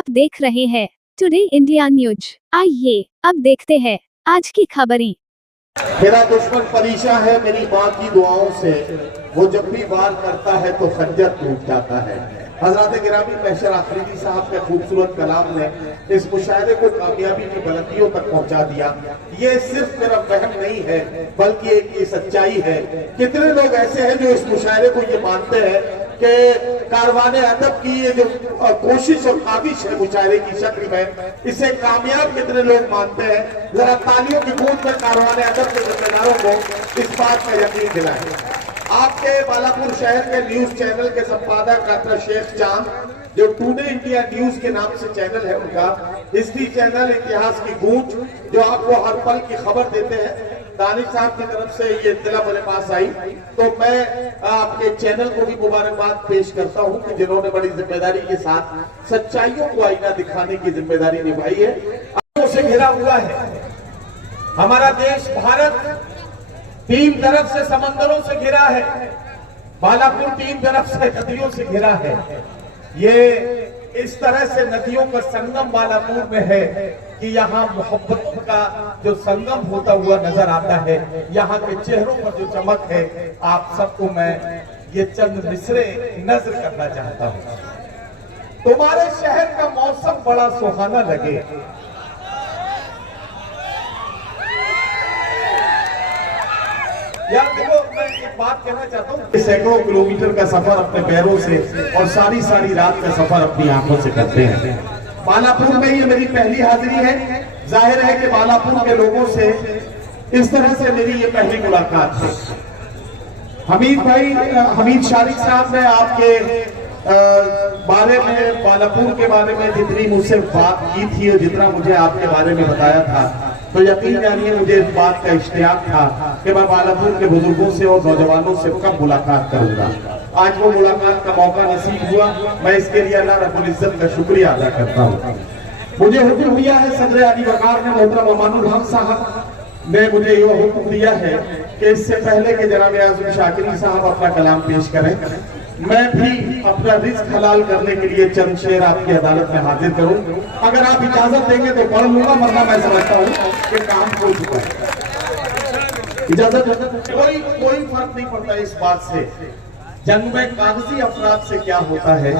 आप देख रहे हैं टुडे इंडिया न्यूज। आइए अब देखते हैं आज की खबरें। मेरा दुश्मन परेशान है मेरी माँ की दुआओं से, वो जब भी वार करता है तो खंजर टूट जाता है। हजरत गिरामी महशर आफरीदी साहब के खूबसूरत कलाम ने इस मुशायरे को कामयाबी की बुलंदियों तक पहुंचा दिया। ये सिर्फ मेरा वहम नहीं है बल्कि एक ये सच्चाई है। कितने लोग ऐसे हैं जो इस मुशायरे को ये मानते हैं कि कारवाने अदब की ये जो कोशिश और काबिश है मुशायरे की शक्ल में, इसे कामयाब कितने लोग मानते हैं। जरा तालियों की गूंज में कारवाने अदब के जिम्मेदारों को इस बात का यकीन दिलाएं। आपके बालापुर शहर के न्यूज चैनल के संपादक डॉक्टर शेख चांद, जो टुडे इंडिया न्यूज के नाम से चैनल है उनका, हिस्ट्री चैनल इतिहास की गूंज, जो आपको हर पल की खबर देते हैं, दानिश साहब की तरफ से ये इत्तला मेरे पास आई, तो मैं आपके चैनल को भी मुबारकबाद पेश करता हूं कि जिन्होंने बड़ी जिम्मेदारी के साथ सच्चाइयों को आईना दिखाने की जिम्मेदारी निभाई है। से घिरा हुआ है हमारा देश भारत, तीन तरफ से समंदरों से घिरा है। बालापुर तीन तरफ से नदियों से घिरा है। ये इस तरह से नदियों का संगम बालापुर में है कि यहाँ मोहब्बत का जो संगम होता हुआ नजर आता है। यहाँ के चेहरों पर जो चमक है, आप सबको मैं ये चंद मिसरे नजर करना चाहता हूँ। तुम्हारे शहर का मौसम बड़ा सुहाना लगे, यार देखो, मैं एक बात कहना चाहता हूँ, सैकड़ों किलोमीटर का सफर अपने पैरों से और सारी रात का सफर अपनी आंखों से करते हैं। बालापुर में ये मेरी पहली हाजिरी है। जाहिर है कि बालापुर के लोगों से इस तरह से मेरी ये पहली मुलाकात है। हमीद शारिक साहब ने आपके बारे में, बालापुर के बारे में जितनी मुझसे बात की थी और जितना मुझे आपके बारे में बताया था, तो यकीन जानिए मुझे इस बात का इश्तियाक था कि मैं बालापुर के बुजुर्गों से और नौजवानों से कब मुलाकात करूंगा। आज वो मुलाकात का मौका नसीब हुआ। मैं इसके लिए अल्लाह रब्बुल इज्जत का शुक्रिया अदा करता हूँ। मुझे हुक्म दिया है सदर अली वकार ने, मोहतरम अमानुल हक साहब ने मुझे ये हुक्म दिया है कि इससे पहले कि जनाब आज़म शाकिरी साहब अपना कलाम पेश करें, मैं भी अपना रिस्क हलाल करने के लिए चंद शेर आपकी अदालत में हाजिर करूं। अगर आप इजाजत देंगे तो पढ़ लूंगा, वरना मैं समझता हूं कि काम हो चुका है। इजाजत? कोई फर्क नहीं पड़ता इस बात से। जंग में कागजी अफराद से क्या होता है,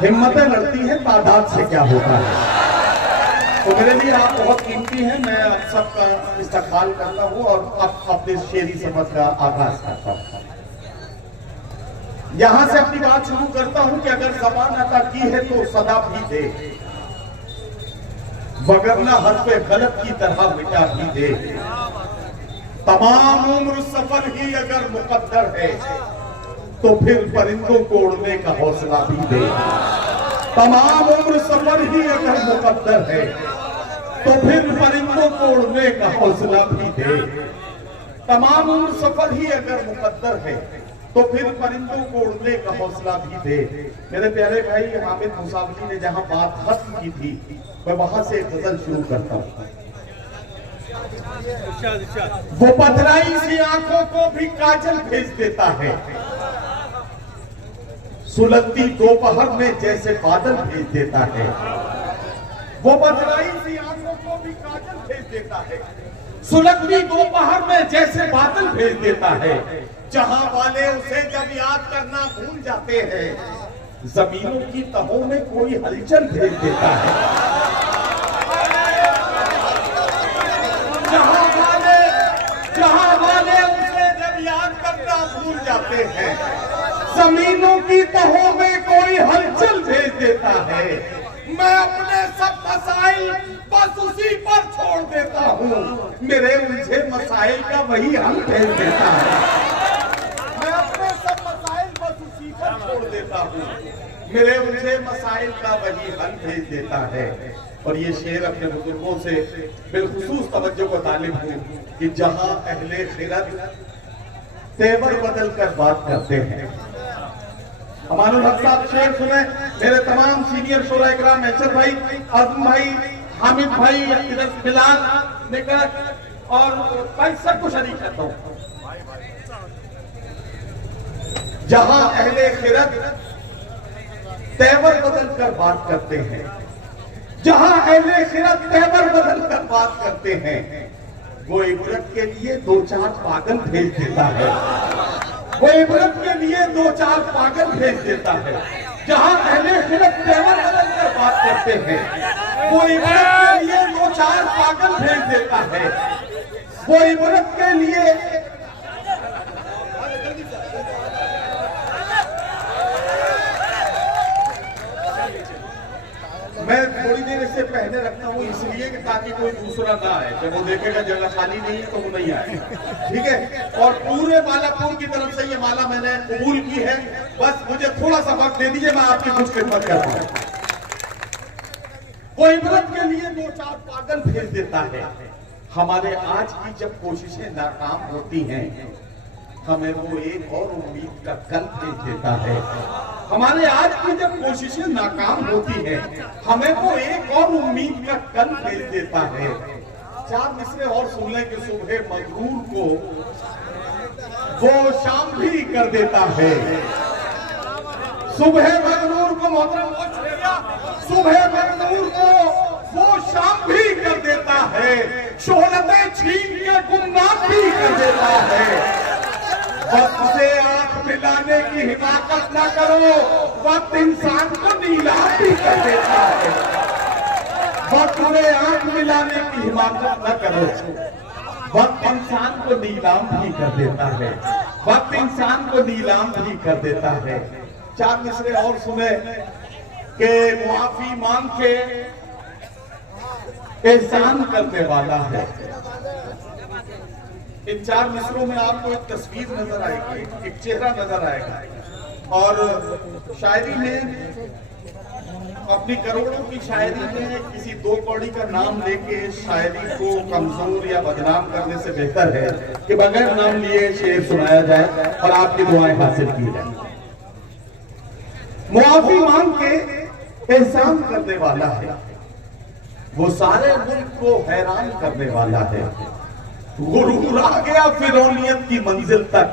हिम्मतें लड़ती है तादाद से क्या होता है। तो मेरे लिए आप बहुत कीमती हैं। मैं आप सबका इस्तकबाल करता हूँ और अब अपने शेरी सफर का आगाज करता हूँ। यहां से अपनी बात शुरू करता हूं कि अगर ज़बान अता की है तो सदा भी दे, वगरना हर्फ़े गलत की तरह मिटा भी दे। तमाम उम्र सफर ही अगर मुकद्दर है तो फिर परिंदों को उड़ने का हौसला भी दे। तमाम उम्र सफर ही अगर मुकद्दर है तो फिर परिंदों को उड़ने का हौसला भी दे। तमाम उम्र सफर ही अगर मुकद्दर है तो फिर परिंदों को उड़ने का हौसला भी दे। मेरे प्यारे भाई हामिद मुसावरी ने जहां बात खत्म की थी, मैं वहां से एक गजल शुरू करता हूं। वो पथराई सी आंखों को भी काजल भेज देता है, सुलगती दोपहर में जैसे बादल भेज देता है। वो पथराई सी आंखों को भी काजल भेज देता है, सुलगती दोपहर में जैसे बादल भेज देता है। जहां वाले उसे जब याद करना भूल जाते हैं, जमीनों की तहों में कोई हलचल भेज देता है। जहां वाले उसे जब याद करना भूल जाते हैं, जमीनों की तहों में कोई हलचल भेज देता है। मैं अपने सब मसाइल बस उसी पर छोड़ देता हूँ, मेरे उलझे मसाइल का वही हल भेज देता है। छोड़ देता हूँ, मेरे उलझे मसाइल का वही हल भेज देता है। और ये शेर अपने बुजुर्गों से बिलखुसूस तवज्जो को तालिब हूँ कि जहां अहले खिरत तेवर बदल कर बात करते हैं। अमानुल हक साहब शेर सुने। मेरे तमाम सीनियर शोरा इकराम, महशर भाई, आज़म भाई, हामिद भाई, इधर बिलाल निकट और भाई सबको शरीक करता हूँ। जहां अहले खिरत तेवर बदल कर बात करते हैं, जहां अहले खिरत तेवर बदल कर बात करते हैं, वो इबरत के लिए दो चार पागल भेज देता है। वो इबरत के लिए दो चार पागल भेज देता है। जहां अहले खिरत तेवर बदल कर बात करते हैं, वो इबरत के लिए दो चार पागल भेज देता है। वो इबरत के लिए मैं थोड़ी देर इससे पहले रखता हूँ इसलिए कि ताकि कोई दूसरा ना आए, जब वो देखेगा जगह खाली नहीं है तो वो नहीं आए, ठीक है। और पूरे मालापुर की तरफ से ये माला मैंने कबूल की है, बस मुझे थोड़ा सा वक्त दे दीजिए, मैं आपकी कुछ खिदमत करता हूँ। वो इबरत के लिए दो चार पागल भेज देता है। हमारे आज की जब कोशिशें नाकाम होती हैं, हमें वो एक और उम्मीद का कल भेज देता है। हमारे आज की जब कोशिशें नाकाम होती हैं, हमें वो एक और उम्मीद का कल भेज देता है। चार मिसरे और सुन लें कि सुबह मगरूर को वो शाम भी कर देता है। सुबह मगरूर को मोहतरम सुबह मगरूर को वो शाम भी कर देता है। शोहरतें छीन के गुमनाम भी कर देता है। वक्त से आंख मिलाने की हिमाकत ना करो, वक्त इंसान को नीलाम भी कर देता है। वक्त से आंख मिलाने की हिमाकत ना करो, वक्त इंसान को नीलाम भी कर देता है। वक्त इंसान को नीलाम भी कर देता है। चार मिसरे और सुने कि मुआफी मांग के एहसान करने वाला है। इन चार मिसरों में आपको एक तस्वीर नजर आएगी, एक चेहरा नजर आएगा। और शायरी में अपनी करोड़ों की शायरी में किसी दो कौड़ी का नाम लेके शायरी को कमजोर या बदनाम करने से बेहतर है कि बगैर नाम लिए शेर सुनाया जाए और आपकी दुआएं हासिल की जाए। मुआफी मांग के एहसान करने वाला है, वो सारे मुल्क को हैरान करने वाला है। गुरूर आ गया फिरौनियत की मंजिल तक,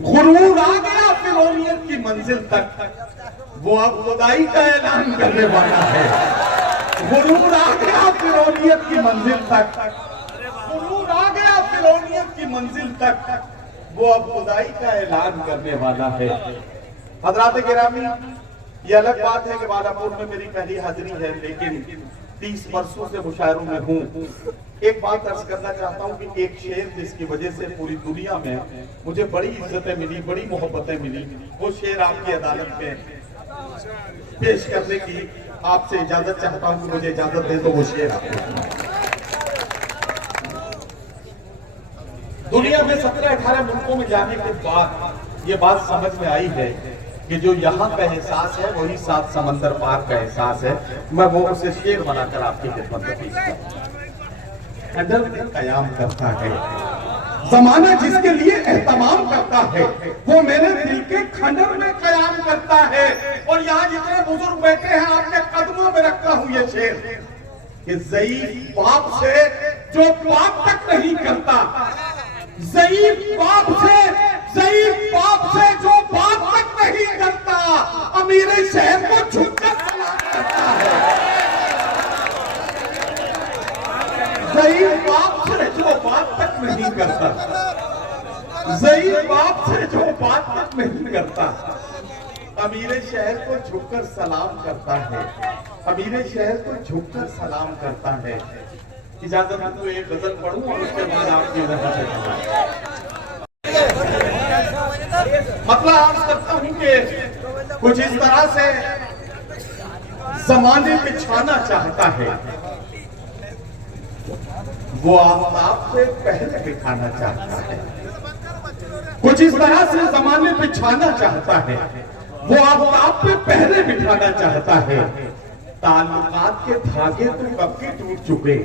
गुरूर आ गया फिरौनियत की मंजिल तक, वो अब खुदाई का ऐलान करने वाला है। गुरूर आ गया फिरौनियत की मंजिल तक, गुरूर आ गया फिरौनियत की मंजिल तक, वो अब खुदाई का ऐलान करने वाला है। हजरात गिरामी, ये अलग बात है कि बालापुर में मेरी पहली हाजिरी है, लेकिन 30 वर्षों से मुशायरों में हूँ। एक बात अर्ज करना चाहता हूँ कि एक शेर जिसकी वजह से पूरी दुनिया में मुझे बड़ी इज्जतें मिली, बड़ी मोहब्बतें मिली, वो शेर आपकी अदालत में पेश करने की आपसे इजाजत चाहता हूँ कि मुझे इजाजत दे तो वो शेर आपको। दुनिया में 17-18 मुल्कों में जाने के बाद ये बात समझ में आई है कि जो यहाँ का एहसास है वही 7 समंदर पार का एहसास है। मैं वो उसे शेर बनाकर आपकी खिदमत में पेश करता हूं। खंडर में कयाम करता है जमाना जिसके लिए एहतमाम करता है, वो मेरे दिल के खंडर में कयाम करता है। और यहाँ जितने बुजुर्ग बैठे हैं आपके कदमों में रखता हूँ ये शेर कि ज़ईफ बाप से जो बाप तक नहीं करता, ज़ईफ बाप से जो बात तक नहीं करता, अमीर शहर को झुककर सलाम करता है। ज़ईफ बाप से जो बात तक नहीं करता, ज़ईफ बाप से जो बात तक नहीं करता, अमीर शहर को झुककर सलाम करता है। अमीर शहर को झुककर सलाम करता है। इजाजत है तो एक गजल पढ़ूं और उसके बाद आपकी मतलब अर्ज करता हूं कि कुछ इस तरह से जमाने पे छाना चाहता है, वो आफ्ताब से पहले बिठाना चाहता है। कुछ इस तरह से जमाने पे छाना चाहता है, वो आफ्ताब पे पहले बिठाना चाहता है। ताल्लुकात के धागे तो कब के टूट चुके,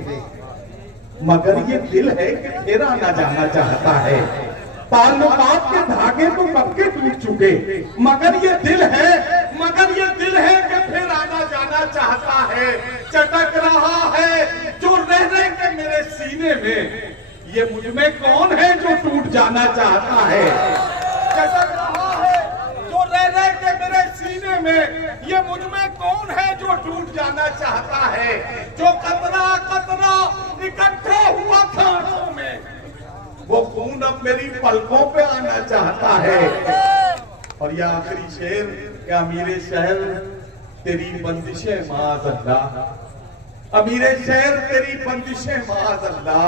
मगर ये दिल है कि फिर आना जाना चाहता है। ताल्लुकात के धागे तो कब के टूट चुके, मगर ये दिल है कि फिर आना जाना चाहता है। चटक रहा है जो रह रह के मेरे सीने में, ये मुझ में कौन है जो टूट जाना चाहता है। चटक रहा है जो रह रह के मेरे सीने ऐसे में ये मुझ में कौन है जो टूट जाना चाहता है, जो कतरा कतरा इकट्ठे हुआ था आंखों में, वो खून अब मेरी पलकों पे आना चाहता है। और ये आखिरी शेर, क्या अमीरे शहर तेरी बंदिशें माज़ अल्लाह, अमीरे शहर तेरी बंदिशें माज़ अल्लाह,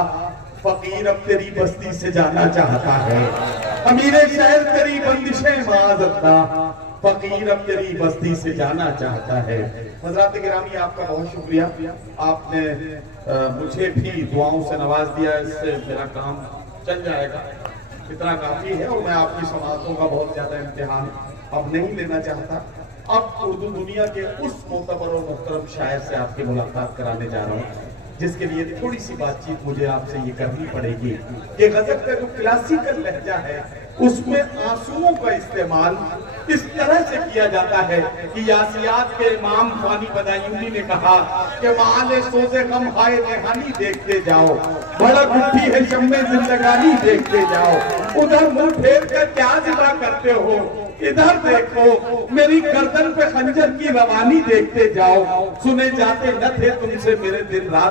फकीर अब तेरी बस्ती से जाना चाहता है। अमीरे शहर तेरी बंदिशें माज़ अल्लाह, फकीर अब तेरी बस्ती से जाना चाहता है। हज़रात गिरामी, आपका बहुत शुक्रिया, आपने मुझे भी दुआओं से नवाज दिया, इससे मेरा काम चल जाएगा, इतना काफी है। और मैं आपकी समातों का बहुत ज्यादा इम्तिहान अब नहीं लेना चाहता। अब उर्दू दुनिया के उस मोतबर और मुहतरम शायर से आपकी मुलाकात कराने जा रहा हूँ, जिसके लिए थोड़ी सी बातचीत मुझे आपसे ये करनी पड़ेगी कि गज़ल का जो क्लासिकल लहजा है उसमें आंसुओं का इस्तेमाल इस तरह से किया जाता है कि यासियात के इमाम फानी बदायूनी ने कहा कि माले सोज़े गम हाय रेहानी देखते जाओ, भड़क उठी है शम्मे जिंदगानी देखते जाओ, उधर मुंह फेर कर क्या जिदा करते हो, इधर देखो मेरी गर्दन पे खंजर की रवानी देखते जाओ, सुने जाते न थे तुमसे मेरे दिन रात